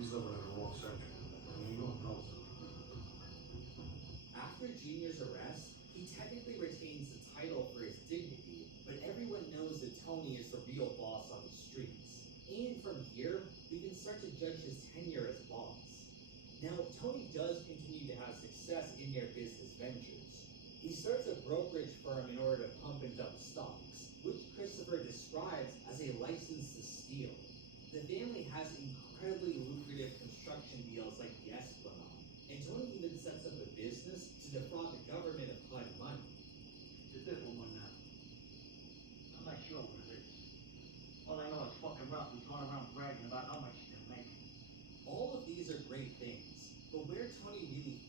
He's living in the wrong section. And you don't know. After Junior's arrest, he technically retains the title for his dignity, but everyone knows that Tony is the real boss on the streets. And from here, we can start to judge his tenure as boss. Now, Tony does continue to have success in their business ventures. He starts a brokerage firm in order to pump and dump stocks, which Christopher describes as a license to steal. The family has incredibly lucrative construction deals like the Esplanade, and Tony even sets up a business to defraud the government of HUD money. It's a different one now. I'm not sure what it is. All I know is fucking Ruthley's going around bragging about how much they're making. All of these are great things, but where Tony really